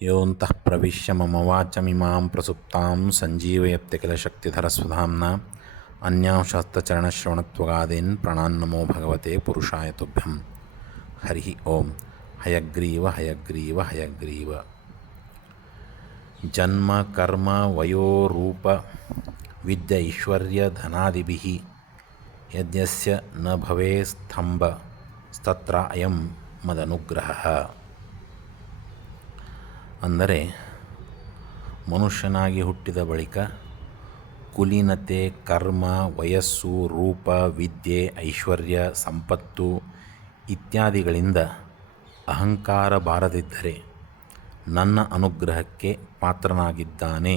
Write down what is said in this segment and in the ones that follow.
ಯೋऽन्तಃ ಪ್ರವಿಶ್ಯ ಮಮ ವಾಚಮಿಮಾಂ ಪ್ರಸುಪ್ತಾಂ ಸಂಜೀವಯತ್ಯ किल शक्तिधरस्वधाम्ना अन्यांशस्तचरणश्रवणत्वगादीन् प्राणान्नमो भगवते पुरुषाय तुभ्यं. हरिः ओं. हयग्रीव हयग्रीव हयग्रीव. जन्म कर्म वयो रूप विद्या ऐश्वर्य धनादिभिः यद्यस्य न भवेस्तंभ तत्र अयं मदनुग्रहः. ಅಂದರೆ ಮನುಷ್ಯನಾಗಿ ಹುಟ್ಟಿದ ಬಳಿಕ ಕುಲೀನತೆ, ಕರ್ಮ, ವಯಸ್ಸು, ರೂಪ, ವಿದ್ಯೆ, ಐಶ್ವರ್ಯ, ಸಂಪತ್ತು ಇತ್ಯಾದಿಗಳಿಂದ ಅಹಂಕಾರ ಬಾರದಿದ್ದರೆ ನನ್ನ ಅನುಗ್ರಹಕ್ಕೆ ಪಾತ್ರನಾಗಿದ್ದಾನೆ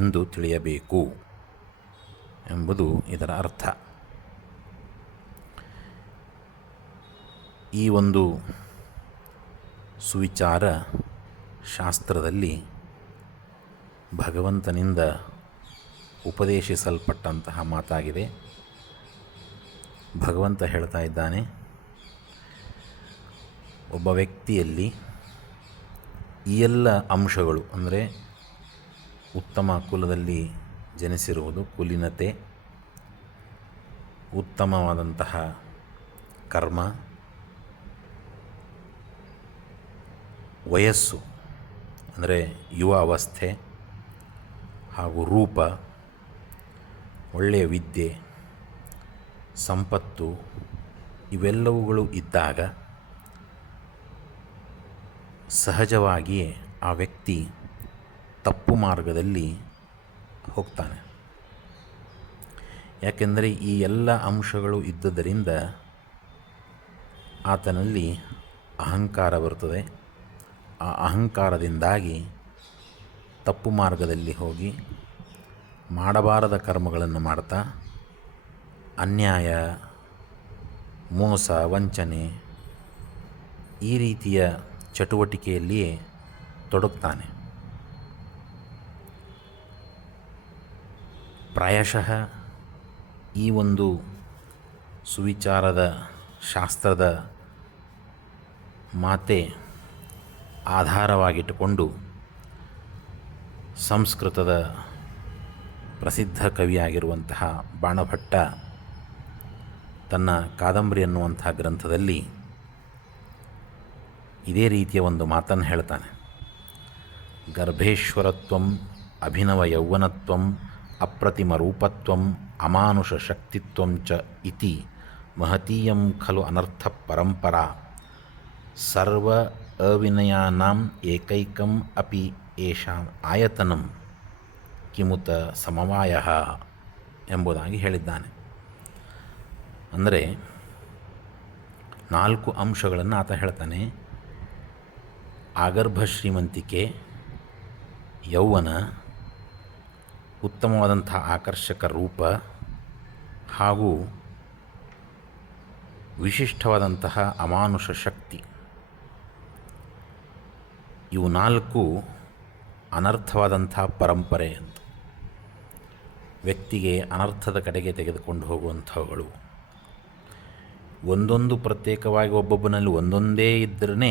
ಎಂದು ತಿಳಿಯಬೇಕು ಎಂಬುದು ಇದರ ಅರ್ಥ. ಈ ಒಂದು ಸುವಿಚಾರ ಶಾಸ್ತ್ರದಲ್ಲಿ ಭಗವಂತನಿಂದ ಉಪದೇಶಿಸಲ್ಪಟ್ಟಂತಹ ಮಾತಾಗಿದೆ. ಭಗವಂತ ಹೇಳ್ತಾ ಇದ್ದಾನೆ, ಒಬ್ಬ ವ್ಯಕ್ತಿಯಲ್ಲಿ ಈ ಎಲ್ಲ ಅಂಶಗಳು ಅಂದರೆ ಉತ್ತಮ ಕುಲದಲ್ಲಿ ಜನಿಸಿರುವುದು ಕುಲೀನತೆ, ಉತ್ತಮವಾದಂತಹ ಕರ್ಮ, ವಯಸ್ಸು ಅಂದರೆ ಯುವ ಅವಸ್ಥೆ, ಹಾಗೂ ರೂಪ, ಒಳ್ಳೆಯ ವಿದ್ಯೆ, ಸಂಪತ್ತು ಇವೆಲ್ಲವುಗಳು ಇದ್ದಾಗ ಸಹಜವಾಗಿಯೇ ಆ ವ್ಯಕ್ತಿ ತಪ್ಪು ಮಾರ್ಗದಲ್ಲಿ ಹೋಗ್ತಾನೆ. ಯಾಕೆಂದರೆ ಈ ಎಲ್ಲ ಅಂಶಗಳು ಇದ್ದುದರಿಂದ ಆತನಲ್ಲಿ ಅಹಂಕಾರ ಬರುತ್ತದೆ. ಆ ಅಹಂಕಾರದಿಂದಾಗಿ ತಪ್ಪು ಮಾರ್ಗದಲ್ಲಿ ಹೋಗಿ ಮಾಡಬಾರದ ಕರ್ಮಗಳನ್ನು ಮಾಡ್ತಾ ಅನ್ಯಾಯ, ಮೋಸ, ವಂಚನೆ ಈ ರೀತಿಯ ಚಟುವಟಿಕೆಯಲ್ಲಿಯೇ ತೊಡಗ್ತಾನೆ. ಪ್ರಾಯಶಃ ಈ ಒಂದು ಸುವಿಚಾರದ ಶಾಸ್ತ್ರದ ಮಾತೆ ಆಧಾರವಾಗಿಟ್ಟುಕೊಂಡು ಸಂಸ್ಕೃತದ ಪ್ರಸಿದ್ಧ ಕವಿಯಾಗಿರುವಂತಹ ಬಾಣಭಟ್ಟ ತನ್ನ ಕಾದಂಬರಿ ಅನ್ನುವಂಥ ಗ್ರಂಥದಲ್ಲಿ ಇದೇ ರೀತಿಯ ಒಂದು ಮಾತನ್ನು ಹೇಳ್ತಾನೆ. ಗರ್ಭೇಶ್ವರತ್ವಂ ಅಭಿನವ ಯೌವನತ್ವಂ ಅಪ್ರತಿಮ ರೂಪತ್ವಂ ಅಮಾನುಷ ಶಕ್ತಿತ್ವಂ ಚ ಇತಿ ಮಹತೀಯಂ ಖಲು ಅನರ್ಥ ಪರಂಪರಾ ಸರ್ವ ಅವಿನಯಾನಾಂ ಏಕೈಕಂ ಅಪಿ ಏಷಾಂ ಆಯತನಂ ಕಿಮುತ ಸಮವಾಯಃ ಎಂಬುದಾಗಿ ಹೇಳಿದ್ದಾನೆ. ಅಂದರೆ 4 ಅಂಶಗಳನ್ನು ಆತ ಹೇಳ್ತಾನೆ. ಆಗರ್ಭ ಶ್ರೀಮಂತಿಕೆ, ಯೌವನ, ಉತ್ತಮವಾದಂಥ ಆಕರ್ಷಕ ರೂಪ ಹಾಗೂ ವಿಶಿಷ್ಟವಾದಂತಹ ಅಮಾನುಷ ಶಕ್ತಿ. ಇವು 4 ಅನರ್ಥವಾದಂಥ ಪರಂಪರೆ ಅಂತ, ವ್ಯಕ್ತಿಗೆ ಅನರ್ಥದ ಕಡೆಗೆ ತೆಗೆದುಕೊಂಡು ಹೋಗುವಂಥವುಗಳು. ಒಂದೊಂದು ಪ್ರತ್ಯೇಕವಾಗಿ ಒಬ್ಬೊಬ್ಬನಲ್ಲಿ ಒಂದೊಂದೇ ಇದ್ದರೆ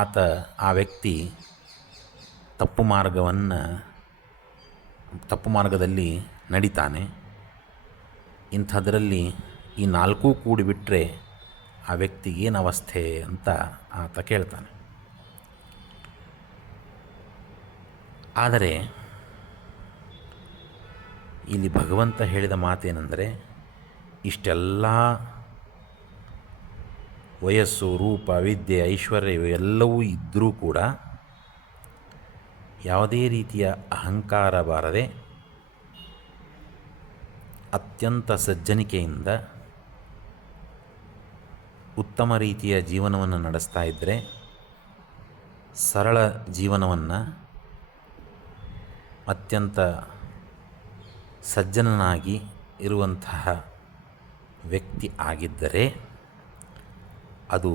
ಆತ ಆ ವ್ಯಕ್ತಿ ತಪ್ಪು ಮಾರ್ಗದಲ್ಲಿ ನಡೀತಾನೆ. ಇಂಥದ್ರಲ್ಲಿ ಈ 4 ಕೂಡಿಬಿಟ್ರೆ ಆ ವ್ಯಕ್ತಿಗೆ ಏನು ಅವಸ್ಥೆ ಅಂತ ಆತ ಕೇಳ್ತಾನೆ. ಆದರೆ ಇಲ್ಲಿ ಭಗವಂತ ಹೇಳಿದ ಮಾತೇನೆಂದರೆ, ಇಷ್ಟೆಲ್ಲ ವಯಸ್ಸು, ರೂಪ, ವಿದ್ಯೆ, ಐಶ್ವರ್ಯ ಇವೆಲ್ಲವೂ ಇದ್ದರೂ ಕೂಡ ಯಾವುದೇ ರೀತಿಯ ಅಹಂಕಾರ ಬಾರದೆ ಅತ್ಯಂತ ಸಜ್ಜನಿಕೆಯಿಂದ ಉತ್ತಮ ರೀತಿಯ ಜೀವನವನ್ನು ನಡೆಸ್ತಾ ಇದ್ದರೆ, ಸರಳ ಜೀವನವನ್ನು ಅತ್ಯಂತ ಸಜ್ಜನನಾಗಿ ಇರುವಂತಹ ವ್ಯಕ್ತಿ ಆಗಿದ್ದರೆ ಅದು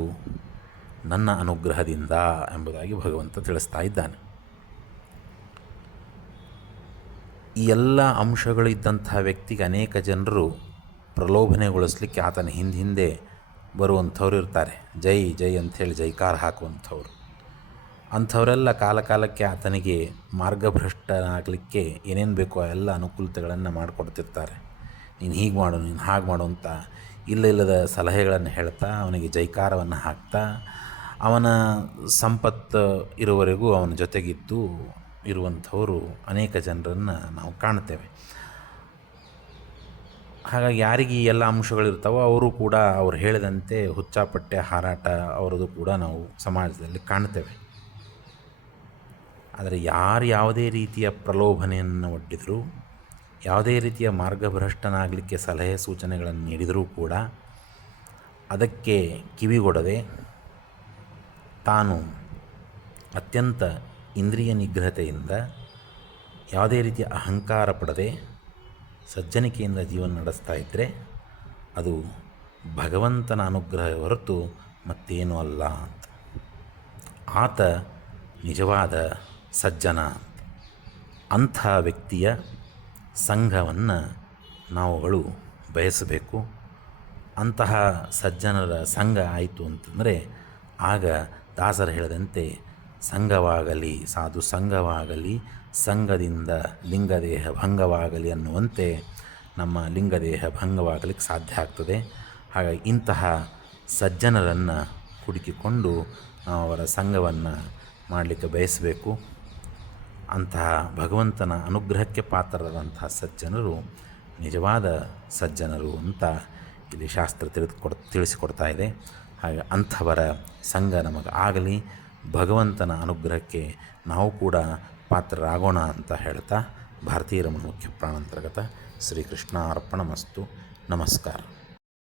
ನನ್ನ ಅನುಗ್ರಹದಿಂದ ಎಂಬುದಾಗಿ ಭಗವಂತ ತಿಳಿಸ್ತಾ ಇದ್ದಾನೆ. ಈ ಎಲ್ಲ ಅಂಶಗಳು ಇದ್ದಂಥ ವ್ಯಕ್ತಿಗೆ ಅನೇಕ ಜನರು ಪ್ರಲೋಭನೆಗೊಳಿಸಲಿಕ್ಕೆ ಆತನ ಹಿಂದೆ ಬರುವಂಥವ್ರು ಇರ್ತಾರೆ. ಜೈ ಜೈ ಅಂಥೇಳಿ ಜೈಕಾರ ಹಾಕುವಂಥವ್ರು. ಅಂಥವರೆಲ್ಲ ಕಾಲಕಾಲಕ್ಕೆ ಆತನಿಗೆ ಮಾರ್ಗಭ್ರಷ್ಟನಾಗಲಿಕ್ಕೆ ಏನೇನು ಬೇಕೋ ಎಲ್ಲ ಅನುಕೂಲತೆಗಳನ್ನು ಮಾಡಿಕೊಡ್ತಿರ್ತಾರೆ. ನೀನು ಹೀಗೆ ಮಾಡು, ನೀನು ಹಾಗೆ ಮಾಡು ಅಂತ ಇಲ್ಲದ ಸಲಹೆಗಳನ್ನು ಹೇಳ್ತಾ ಅವನಿಗೆ ಜೈಕಾರವನ್ನು ಹಾಕ್ತಾ ಅವನ ಸಂಪತ್ತು ಇರುವವರೆಗೂ ಅವನ ಜೊತೆಗಿದ್ದು ಇರುವಂಥವರು ಅನೇಕ ಜನರನ್ನು ನಾವು ಕಾಣ್ತೇವೆ. ಹಾಗಾಗಿ ಯಾರಿಗೆ ಈ ಎಲ್ಲ ಅಂಶಗಳಿರ್ತಾವೋ ಅವರು ಕೂಡ ಅವ್ರು ಹೇಳಿದಂತೆ ಹುಚ್ಚಾಪಟ್ಟೆ ಹಾರಾಟ ಅವರದು ಕೂಡ ನಾವು ಸಮಾಜದಲ್ಲಿ ಕಾಣ್ತೇವೆ. ಆದರೆ ಯಾರು ಯಾವುದೇ ರೀತಿಯ ಪ್ರಲೋಭನೆಯನ್ನು ಒಡ್ಡಿದರೂ, ಯಾವುದೇ ರೀತಿಯ ಮಾರ್ಗಭ್ರಷ್ಟನಾಗಲಿಕ್ಕೆ ಸಲಹೆ ಸೂಚನೆಗಳನ್ನು ನೀಡಿದರೂ ಕೂಡ ಅದಕ್ಕೆ ಕಿವಿಗೊಡದೆ ತಾನು ಅತ್ಯಂತ ಇಂದ್ರಿಯ ನಿಗ್ರಹತೆಯಿಂದ ಯಾವುದೇ ರೀತಿಯ ಅಹಂಕಾರ ಪಡದೆ ಸಜ್ಜನಿಕೆಯಿಂದ ಜೀವನ ನಡೆಸ್ತಾ ಇದ್ದರೆ ಅದು ಭಗವಂತನ ಅನುಗ್ರಹ ಹೊರತು ಮತ್ತೇನೂ ಅಲ್ಲ ಅಂತ. ಆತ ನಿಜವಾದ ಸಜ್ಜನ ಅಂತ. ಅಂಥ ವ್ಯಕ್ತಿಯ ಸಂಘವನ್ನು ನಾವುಗಳು ಬಯಸಬೇಕು. ಅಂತಹ ಸಜ್ಜನರ ಸಂಘ ಆಯಿತು ಅಂತಂದರೆ ಆಗ ದಾಸರು ಹೇಳಿದಂತೆ ಸಂಘವಾಗಲಿ ಸಾಧು ಸಂಘವಾಗಲಿ, ಸಂಘದಿಂದ ಲಿಂಗದೇಹ ಭಂಗವಾಗಲಿ ಅನ್ನುವಂತೆ ನಮ್ಮ ಲಿಂಗದೇಹ ಭಂಗವಾಗಲಿಕ್ಕೆ ಸಾಧ್ಯ ಆಗ್ತದೆ. ಹಾಗಾಗಿ ಇಂತಹ ಸಜ್ಜನರನ್ನು ಹುಡುಕಿಕೊಂಡು ನಾವು ಅವರ ಸಂಘವನ್ನು ಮಾಡಲಿಕ್ಕೆ ಬಯಸಬೇಕು. ಅಂತಹ ಭಗವಂತನ ಅನುಗ್ರಹಕ್ಕೆ ಪಾತ್ರರಾದಂತಹ ಸಜ್ಜನರು ನಿಜವಾದ ಸಜ್ಜನರು ಅಂತ ಇಲ್ಲಿ ಶಾಸ್ತ್ರ ತಿಳಿಸಿಕೊಡ್ತಾ ಇದೆ. ಹಾಗೆ ಅಂಥವರ ಸಂಘ ನಮಗೆ ಆಗಲಿ, ಭಗವಂತನ ಅನುಗ್ರಹಕ್ಕೆ ನಾವು ಕೂಡ ಪಾತ್ರರಾಗೋಣ ಅಂತ ಹೇಳ್ತಾ ಭಾರತೀಯ ರಮಣ ಮುಖ್ಯ ಪ್ರಾಣಾಂತರ್ಗತ ಶ್ರೀಕೃಷ್ಣ ಅರ್ಪಣಮಸ್ತು. ನಮಸ್ಕಾರ.